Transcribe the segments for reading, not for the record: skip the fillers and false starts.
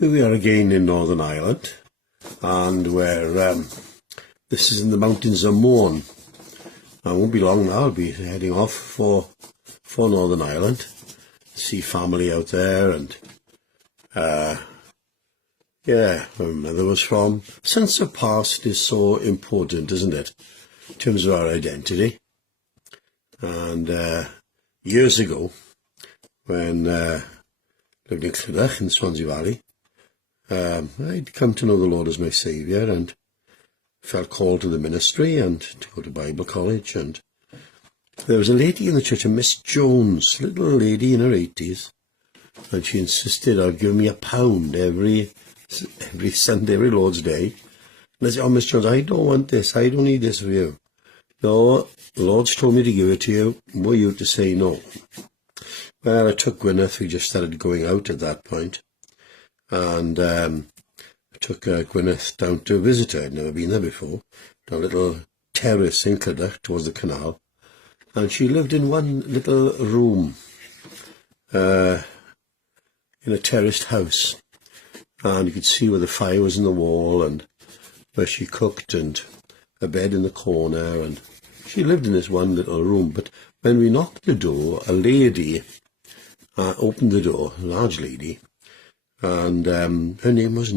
Here we are again in Northern Ireland, and this is in the mountains of Mourne. I won't be long now. I'll be heading off for Northern Ireland, see family out there, and yeah, where my mother was from. Sense of past is so important, isn't it, in terms of our identity? And years ago, when lived in Cottage in Swansea Valley, I'd come to know the Lord as my Saviour and felt called to the ministry and to go to Bible college. And there was a lady in the church, a Miss Jones, little lady in her 80s, and she insisted on giving me £1 every Sunday, every Lord's Day. And I said, "Oh, Miss Jones, I don't want this. I don't need this for you." "No, the Lord's told me to give it to you. Were you to say no?" Well, I took Gwyneth. We just started going out at that point. And I took Gwyneth down to visit her. I'd never been there before. A little terrace in Cottage towards the canal. And she lived in one little room in a terraced house. And you could see where the fire was in the wall and where she cooked, and a bed in the corner. And she lived in this one little room. But when we knocked at the door, a lady opened the door, a large lady, and her name was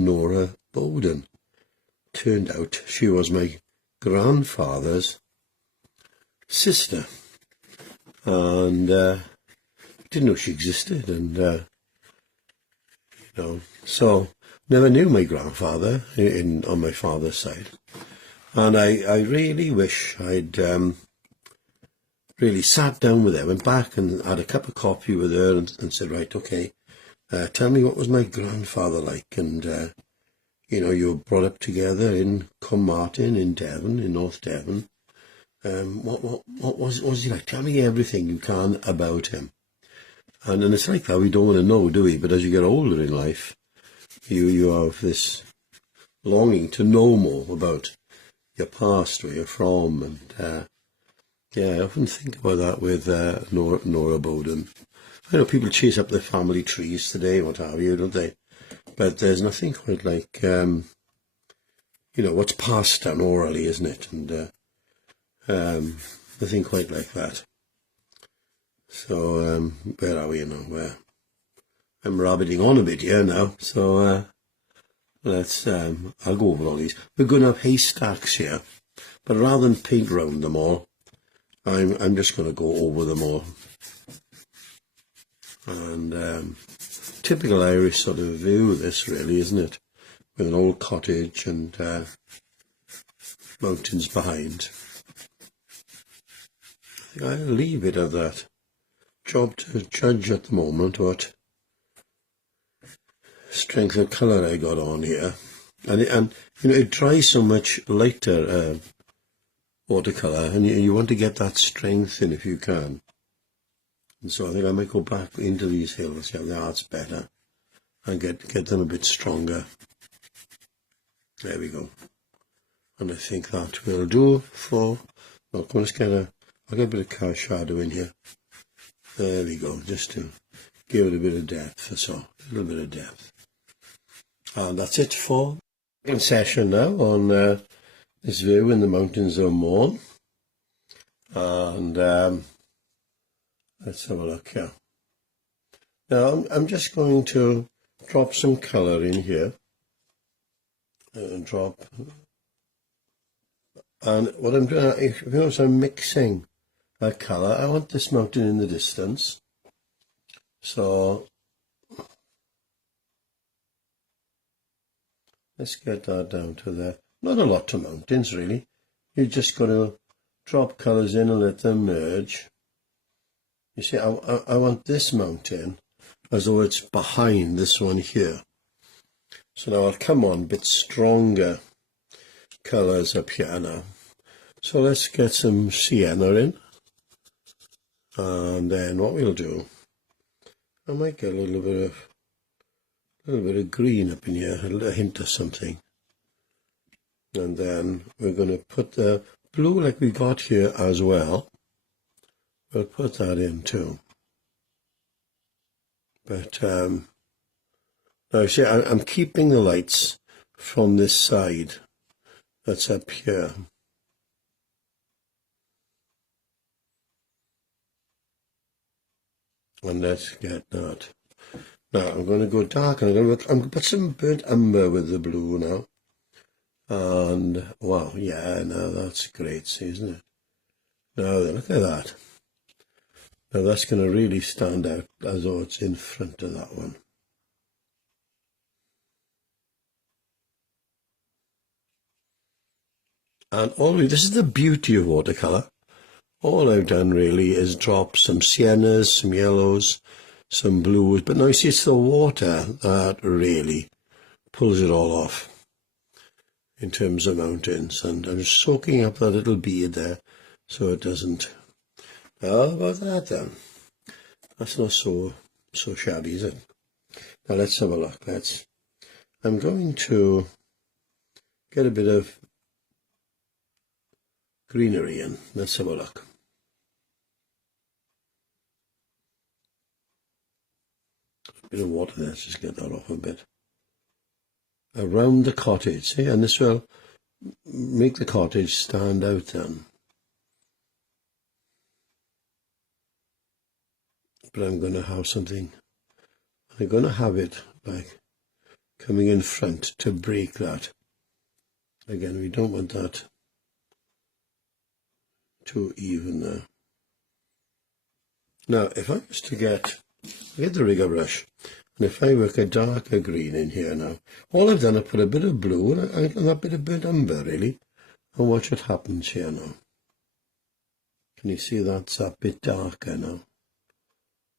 Bowden. Turned out she was my grandfather's sister, and didn't know she existed, and so never knew my grandfather on my father's side. And I really wish I'd really sat down with her, went back and had a cup of coffee with her and said, "Right, okay, tell me, what was my grandfather like?" And, you were brought up together in Martin in Devon, in North Devon. What was he like? Tell me everything you can about him. And it's like that, we don't want to know, do we? But as you get older in life, you have this longing to know more about your past, where you're from. And I often think about that with Nora Bowden. I know people chase up their family trees today, what have you, don't they? But there's nothing quite like, what's passed down orally, isn't it? And nothing quite like that. So, where are we now? I'm rabbiting on a bit here now. So, let's, I'll go over all these. We're going to have haystacks here, but rather than paint round them all, I'm just going to go over them all. And typical Irish sort of view of this, really, isn't it? With an old cottage and mountains behind. I think I'll leave it at that. Job to judge at the moment what strength of colour I got on here. And it dries so much lighter watercolour, and you want to get that strength in if you can. And so I think I might go back into these hills, that's better, and get them a bit stronger. There we go. And I think that will do for, I'll get a bit of car shadow in here. There we go, just to give it a bit of depth, that's all, a little bit of depth. And that's it for in session now on this view in the mountains of Morne. And let's have a look here. Now I'm just going to drop some colour in here. And what I'm doing, if you notice, I'm mixing a colour. I want this mountain in the distance. So let's get that down to there. Not a lot to mountains, really. You're just going to drop colours in and let them merge. You see, I want this mountain as though it's behind this one here. So now I'll come on a bit stronger colours up here now. So let's get some sienna in. And then what we'll do, I might get a little bit of green up in here, a hint of something. And then we're going to put the blue like we got here as well. We'll put that in too. But Now you see, I'm keeping the lights from this side that's up here. And let's get that. Now I'm going to go dark, and I'm going to put some burnt umber with the blue now. And wow, yeah, now that's great, see, isn't it? Now then, look at that. Now that's going to really stand out as though it's in front of that one. And this is the beauty of watercolour. All I've done really is drop some siennas, some yellows, some blues, but now you see it's the water that really pulls it all off in terms of mountains, and I'm just soaking up that little bead there so it doesn't. How about that then? That's not so shabby, is it? Now let's have a look. I'm going to get a bit of greenery in. Let's have a look. A bit of water there, let's just get that off a bit. Around the cottage, see, and this will make the cottage stand out then. But I'm going to have something, I'm going to have it like coming in front to break that. Again, we don't want that too even there. Now, if I was to get the rigger brush, and if I work a darker green in here now, all I've done is put a bit of blue and that bit of burnt umber really, and watch what happens here now. Can you see that's a bit darker now?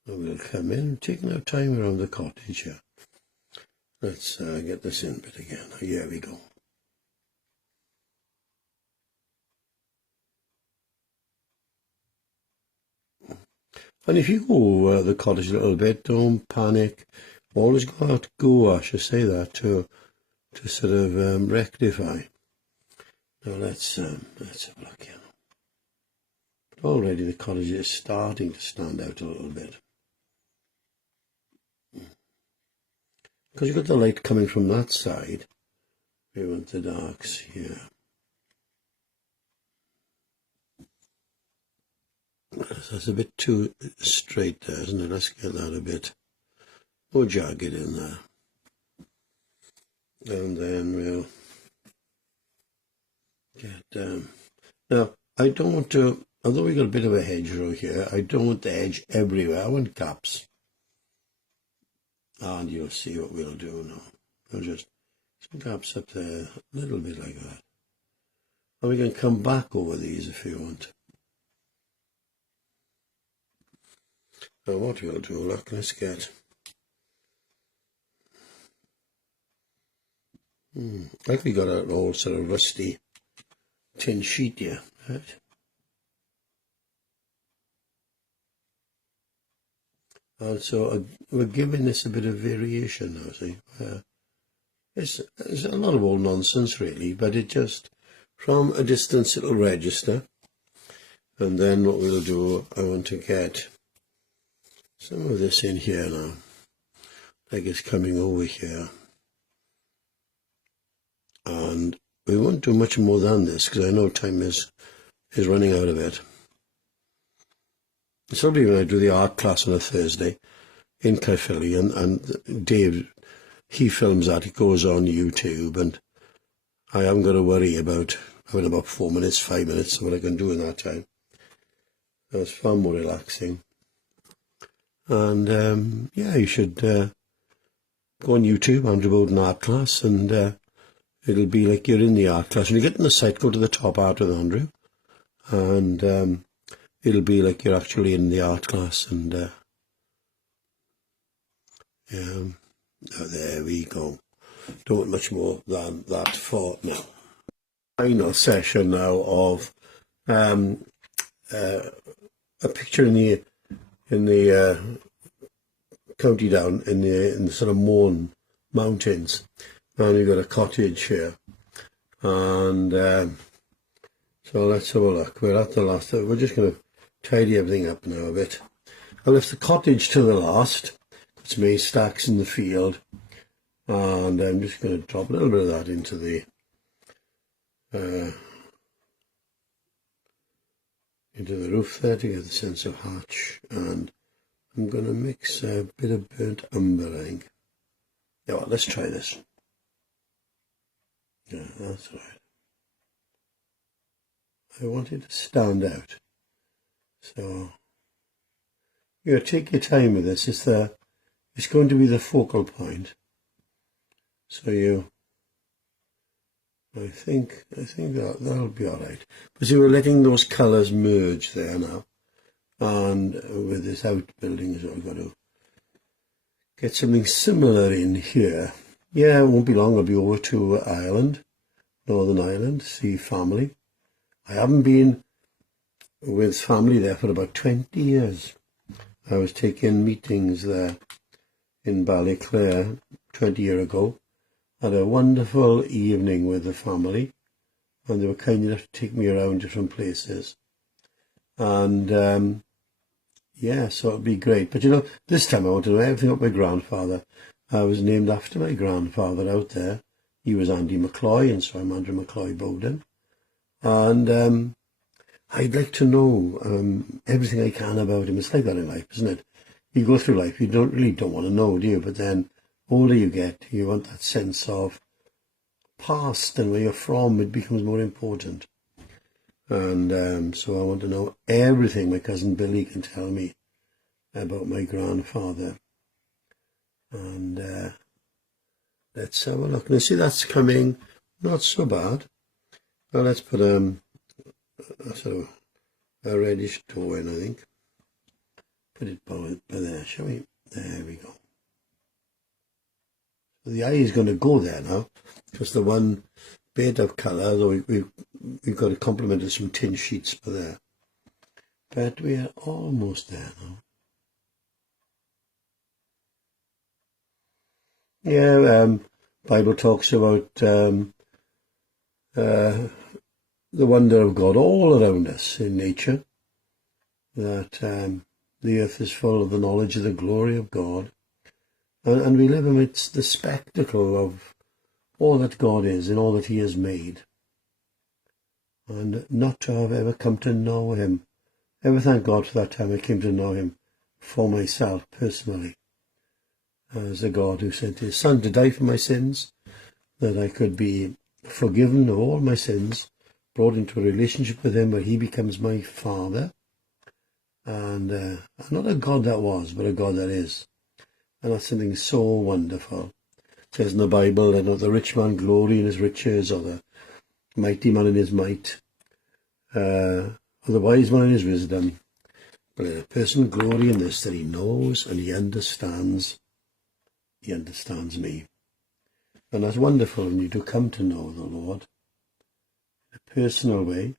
And we'll come in, taking our time around the cottage here. Let's get this in a bit again. Here we go. And if you go over the cottage a little bit, don't panic. Always go out I should say that, to sort of rectify. Now let's have a look here. But already the cottage is starting to stand out a little bit. Because you've got the light coming from that side, we want the darks here. That's a bit too straight there, isn't it? Let's get that a bit more jagged in there. And then we'll get now I don't want to, although we've got a bit of a hedgerow here, I don't want the edge everywhere. I want gaps. And you'll see what we'll do now. We'll just some gaps up there, a little bit like that. And we can come back over these if you want. Now what we'll do, look, let's get like we got an old sort of rusty tin sheet here, right? And so we're giving this a bit of variation now, see? It's a lot of old nonsense really, but it just, from a distance it'll register. And then what we'll do, I want to get some of this in here now, like it's coming over here. And we won't do much more than this, because I know time is running out of it. It's probably when I do the art class on a Thursday in Caerphilly, and Dave, he films that, it goes on YouTube, and I haven't got to worry about having about 4 minutes, 5 minutes, what I can do in that time. That's far more relaxing. And yeah, you should go on YouTube, Andrew Bowden art class, and it'll be like you're in the art class. When you get in the site, go to the top art with Andrew, and it'll be like you're actually in the art class. And yeah, oh, there we go. Don't want much more than that for now. Final session now of a picture in the county down in the sort of Mourne mountains, and we've got a cottage here, and so let's have a look. We're at the last. We're just going to tidy everything up now a bit. I left the cottage to the last. Got some hay stacks in the field, And I'm just going to drop a little bit of that into the roof there to get the sense of hatch, and I'm going to mix a bit of burnt umber ink. Yeah, well, let's try this. Yeah, that's right. I want it to stand out. So you take your time with this. It's going to be the focal point. So I think that'll be all right. But see, we're letting those colours merge there now, and with this outbuilding, so I've got to get something similar in here. Yeah, it won't be long. I'll be over to Ireland, Northern Ireland, see family. I haven't been with family there for about 20 years. I was taking meetings there in Ballyclare 20 years ago. Had a wonderful evening with the family, and they were kind enough to take me around different places. And yeah, so it'd be great. But you know, this time I want to know everything about my grandfather. I was named after my grandfather out there. He was Andy McCloy, and so I'm Andrew McCloy Bowden. And I'd like to know everything I can about him. It's like that in life, isn't it? You go through life, you don't want to know, do you? But then, older you get, you want that sense of past and where you're from. It becomes more important. And so I want to know everything my cousin Billy can tell me about my grandfather. And let's have a look. Now see, that's coming not so bad. Well, let's put a sort of a reddish toe in, I think. Put it by there, shall we? There we go. So the eye is going to go there now, because the one bit of colour, though we've got to complement with some tin sheets for there. But we are almost there now. Yeah, Bible talks about the wonder of God all around us in nature, that the earth is full of the knowledge of the glory of God, and we live amidst the spectacle of all that God is and all that he has made, and not to have ever come to know him. Ever thank God for that time I came to know him for myself personally, as a God who sent his son to die for my sins, that I could be forgiven of all my sins, brought into a relationship with him where he becomes my father, and not a God that was, but a God that is. And that's something so wonderful. It says in the Bible that not the rich man glory in his riches, or the mighty man in his might, or the wise man in his wisdom, but let a person glory in this, that he knows and he understands me. And that's wonderful when you do come to know the Lord in a personal way,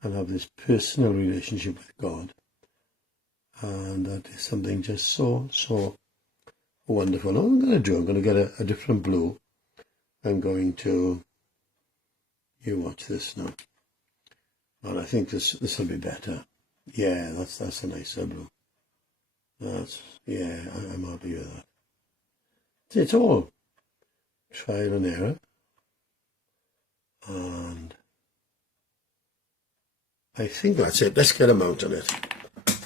and have this personal relationship with God. And that is something just so wonderful. Now I'm going to get a different blue. I'm going to, you watch this now. And I think this will be better. Yeah, that's a nicer blue. Yeah, I'm happy with that. It's all trial and error. And I think that's it. Let's get a mount on it.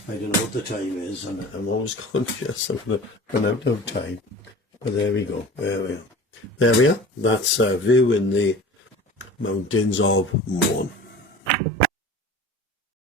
I don't know what the time is, and I'm always conscious I'm going to run out of time. But there we go. There we are. That's a view in the mountains of Mourne.